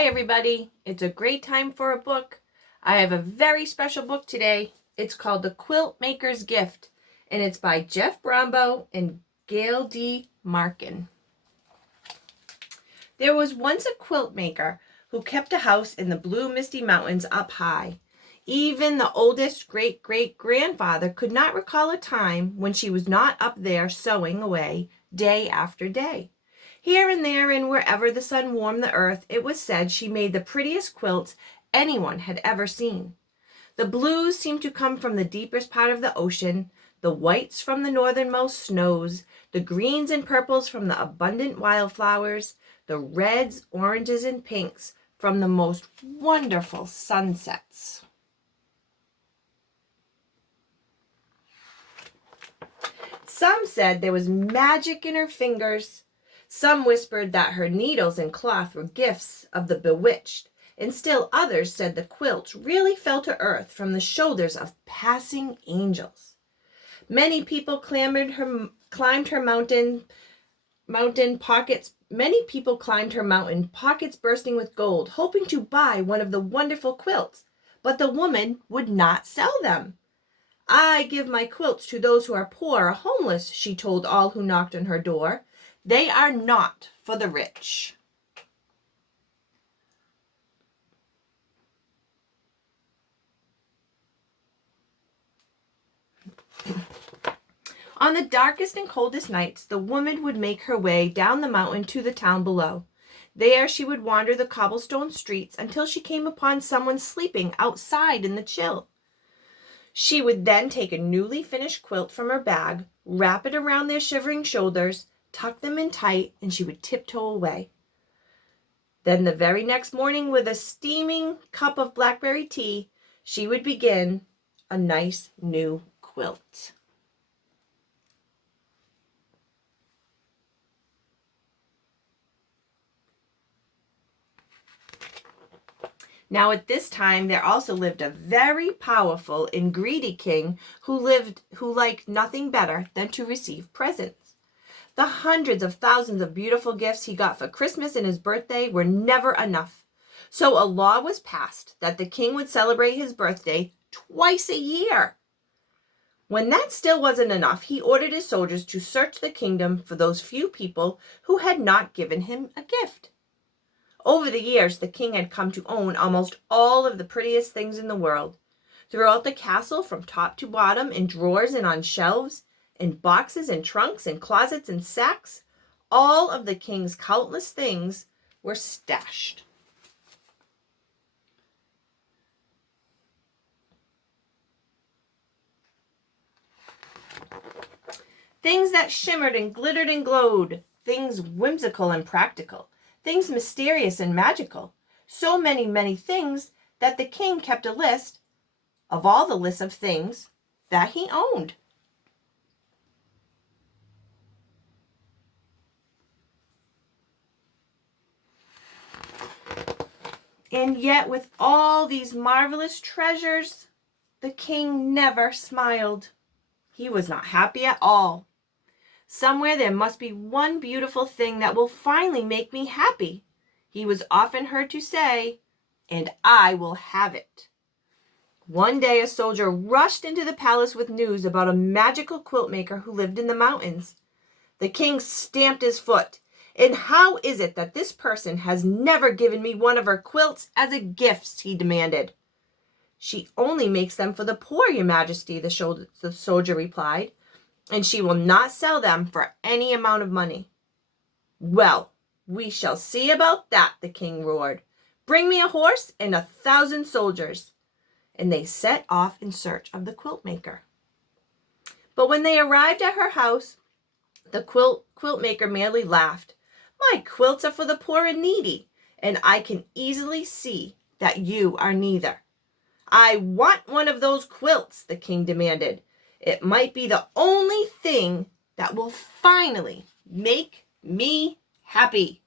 Hi everybody, it's a great time for a book. I have a very special book today. It's called The Quiltmakers Gift, and it's by Jeff Brumbeau and Gail Marcken. There was once a quilt maker who kept a house in the blue misty mountains up high. Even the oldest great-great-grandfather could not recall a time when she was not up there sewing away day after day. Here and there and wherever the sun warmed the earth, it was said she made the prettiest quilts anyone had ever seen. The blues seemed to come from the deepest part of the ocean, the whites from the northernmost snows, the greens and purples from the abundant wildflowers, the reds, oranges, and pinks from the most wonderful sunsets. Some said there was magic in her fingers. Some whispered that her needles and cloth were gifts of the bewitched, and still others said the quilts really fell to earth from the shoulders of passing angels. Many people climbed her mountain, pockets bursting with gold, hoping to buy one of the wonderful quilts, but the woman would not sell them. "I give my quilts to those who are poor or homeless," she told all who knocked on her door. "They are not for the rich." On the darkest and coldest nights, the woman would make her way down the mountain to the town below. There she would wander the cobblestone streets until she came upon someone sleeping outside in the chill. She would then take a newly finished quilt from her bag, wrap it around their shivering shoulders, tuck them in tight, and she would tiptoe away. Then the very next morning, with a steaming cup of blackberry tea, she would begin a nice new quilt. Now at this time there also lived a very powerful and greedy king who liked nothing better than to receive presents. The hundreds of thousands of beautiful gifts he got for Christmas and his birthday were never enough. So a law was passed that the king would celebrate his birthday twice a year. When that still wasn't enough, he ordered his soldiers to search the kingdom for those few people who had not given him a gift. Over the years, the king had come to own almost all of the prettiest things in the world. Throughout the castle, from top to bottom, in drawers and on shelves, in boxes and trunks and closets and sacks, all of the king's countless things were stashed. Things that shimmered and glittered and glowed, things whimsical and practical, things mysterious and magical, so many, many things that the king kept a list of all the lists of things that he owned. And yet, with all these marvelous treasures, the king never smiled. He was not happy at all. "Somewhere there must be one beautiful thing that will finally make me happy," he was often heard to say, "and I will have it." One day a soldier rushed into the palace with news about a magical quilt maker who lived in the mountains. The king stamped his foot. "And how is it that this person has never given me one of her quilts as a gift?" he demanded. "She only makes them for the poor, your majesty," the soldier replied, "and she will not sell them for any amount of money." "Well, we shall see about that," the king roared. "Bring me a horse and 1,000 soldiers." And they set off in search of the quilt maker. But when they arrived at her house, the quilt maker merely laughed. "My quilts are for the poor and needy, and I can easily see that you are neither." "I want one of those quilts," the king demanded. "It might be the only thing that will finally make me happy."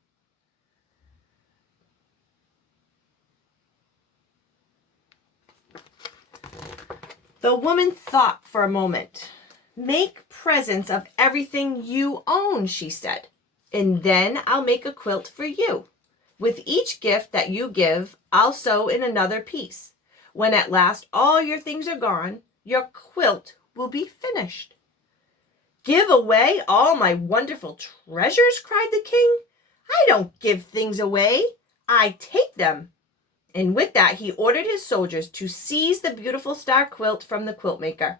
The woman thought for a moment. "Make presents of everything you own," she said, "and then I'll make a quilt for you. With each gift that you give, I'll sew in another piece. When at last all your things are gone, your quilt will be finished." "Give away all my wonderful treasures?" cried the king. "I don't give things away. I take them." And with that, he ordered his soldiers to seize the beautiful star quilt from the quiltmaker.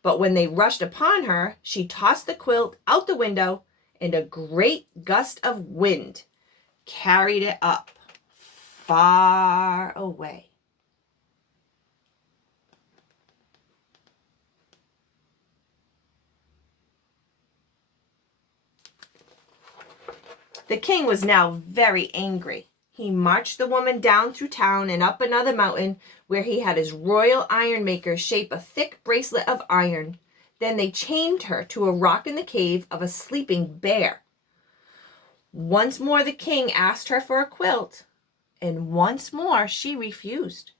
But when they rushed upon her, she tossed the quilt out the window, and a great gust of wind carried it up far away. The king was now very angry. He marched the woman down through town and up another mountain, where he had his royal iron makers shape a thick bracelet of iron. Then they chained her to a rock in the cave of a sleeping bear. Once more the king asked her for a quilt, and once more she refused.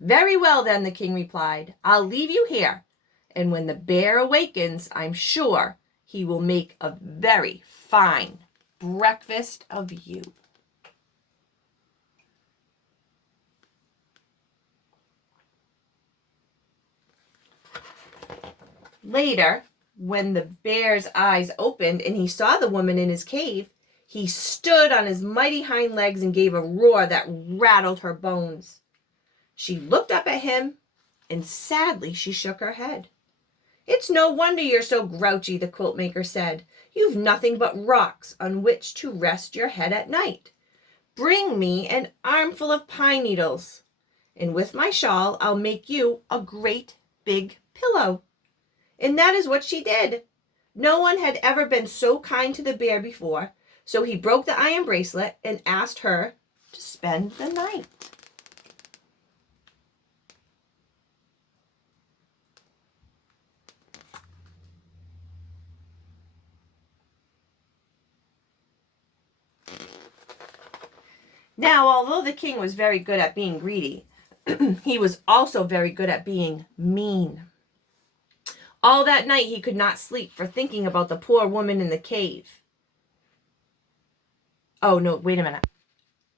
"Very well then," the king replied, "I'll leave you here, and when the bear awakens, I'm sure he will make a very fine breakfast of you." Later, when the bear's eyes opened and he saw the woman in his cave, he stood on his mighty hind legs and gave a roar that rattled her bones. She looked up at him, and sadly she shook her head. "It's no wonder you're so grouchy," the quiltmaker said. "You've nothing but rocks on which to rest your head at night. Bring me an armful of pine needles, and with my shawl I'll make you a great big pillow." And that is what she did. No one had ever been so kind to the bear before, so he broke the iron bracelet and asked her to spend the night. Now, although the king was very good at being greedy, he was also very good at being mean. All that night he could not sleep for thinking about the poor woman in the cave. Oh, no, wait a minute.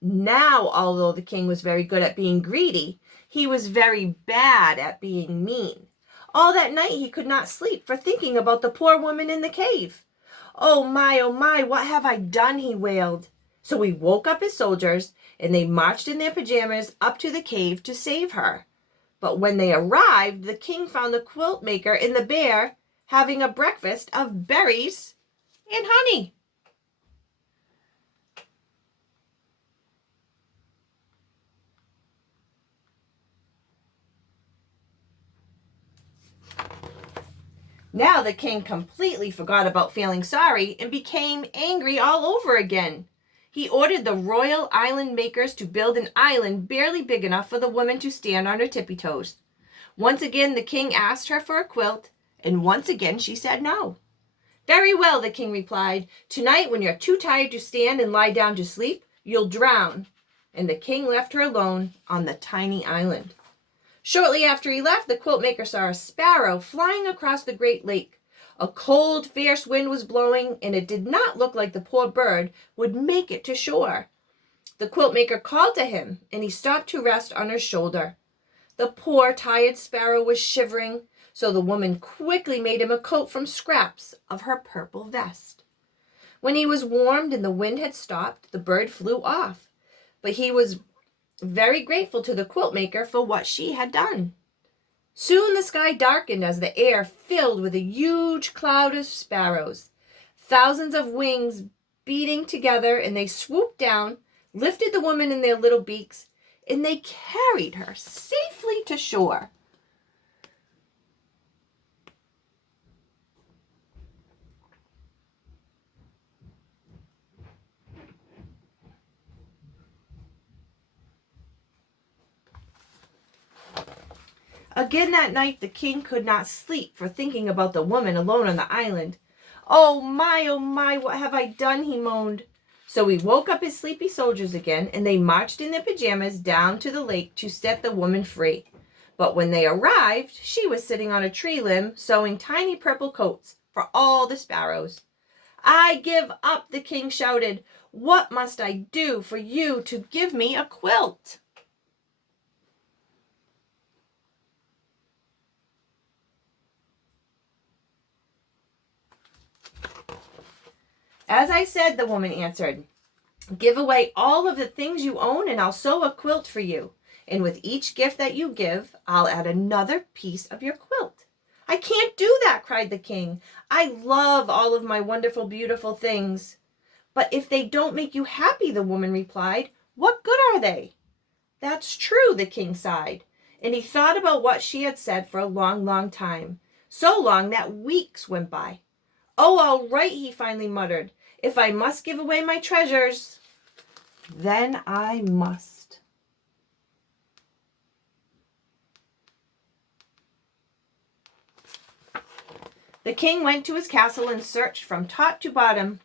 Now, although the king was very good at being greedy, he was very bad at being mean. All that night he could not sleep for thinking about the poor woman in the cave. Oh my, what have I done?" he wailed. So he woke up his soldiers, and they marched in their pajamas up to the cave to save her. But when they arrived, the king found the quiltmaker and the bear having a breakfast of berries and honey. Now the king completely forgot about feeling sorry and became angry all over again. He ordered the royal island makers to build an island barely big enough for the woman to stand on her tippy toes. Once again the king asked her for a quilt, and once again she said no. "Very well," the king replied. "Tonight, when you're too tired to stand and lie down to sleep, you'll drown." And the king left her alone on the tiny island. Shortly after he left, the quiltmaker saw a sparrow flying across the great lake. A cold, fierce wind was blowing, and it did not look like the poor bird would make it to shore. The quiltmaker called to him, and he stopped to rest on her shoulder. The poor, tired sparrow was shivering, so the woman quickly made him a coat from scraps of her purple vest. When he was warmed and the wind had stopped, the bird flew off, but he was very grateful to the quiltmaker for what she had done. Soon the sky darkened as the air filled with a huge cloud of sparrows. Thousands of wings beating together, and they swooped down, lifted the woman in their little beaks, and they carried her safely to shore. Again that night the king could not sleep for thinking about the woman alone on the island. Oh my, what have I done?" he moaned. So he woke up his sleepy soldiers again, and they marched in their pajamas down to the lake to set the woman free. But when they arrived, she was sitting on a tree limb sewing tiny purple coats for all the sparrows. "I give up," the king shouted. What must I do for you to give me a quilt?" "As I said," the woman answered, "give away all of the things you own and I'll sew a quilt for you. And with each gift that you give, I'll add another piece of your quilt." "I can't do that," cried the king. "I love all of my wonderful, beautiful things." "But if they don't make you happy," the woman replied, "what good are they?" "That's true," the king sighed. And he thought about what she had said for a long, long time. So long that weeks went by. "Oh, all right," he finally muttered. "If I must give away my treasures, then I must." The king went to his castle and searched from top to bottom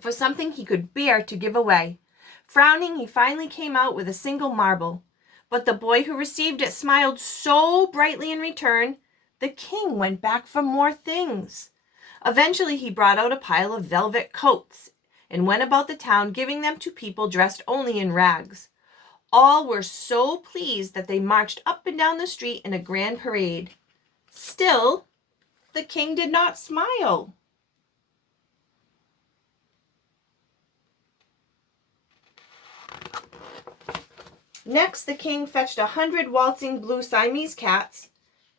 for something he could bear to give away. Frowning, he finally came out with a single marble. But the boy who received it smiled so brightly in return, the king went back for more things. Eventually, he brought out a pile of velvet coats and went about the town giving them to people dressed only in rags. All were so pleased that they marched up and down the street in a grand parade. Still, the king did not smile. Next, the king fetched 100 waltzing blue Siamese cats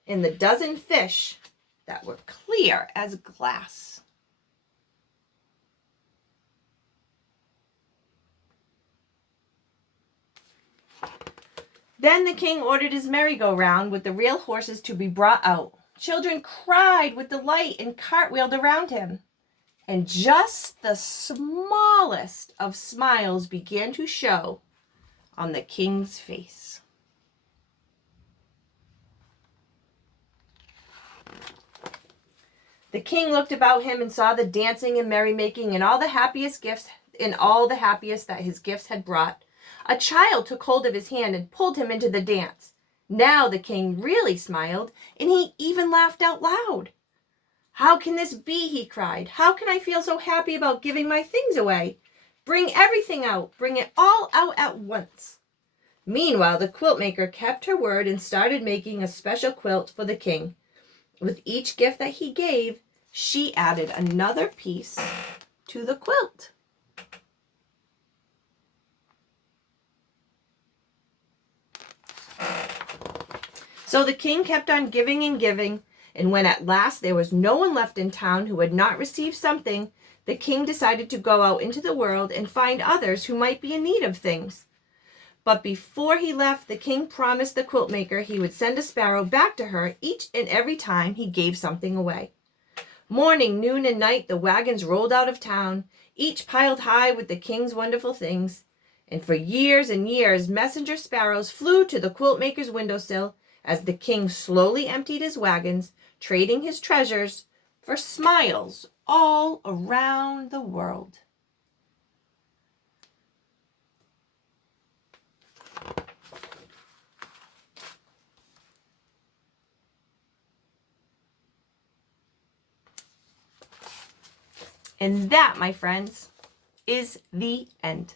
and the dozen fish that were clear as glass. Then the king ordered his merry-go-round with the real horses to be brought out. Children cried with delight and cartwheeled around him. And just the smallest of smiles began to show on the king's face. The king looked about him and saw the dancing and merrymaking and all the happiest that his gifts had brought. A child took hold of his hand and pulled him into the dance. Now the king really smiled, and he even laughed out loud. "How can this be?" he cried. "How can I feel so happy about giving my things away? Bring everything out. Bring it all out at once." Meanwhile, the quilt maker kept her word and started making a special quilt for the king. With each gift that he gave, she added another piece to the quilt. So the king kept on giving and giving, and when at last there was no one left in town who had not received something, the king decided to go out into the world and find others who might be in need of things. But before he left, the king promised the quilt maker he would send a sparrow back to her each and every time he gave something away. Morning, noon, and night, the wagons rolled out of town, each piled high with the king's wonderful things. And for years and years, messenger sparrows flew to the quilt maker's windowsill as the king slowly emptied his wagons, trading his treasures for smiles all around the world. And that, my friends, is the end.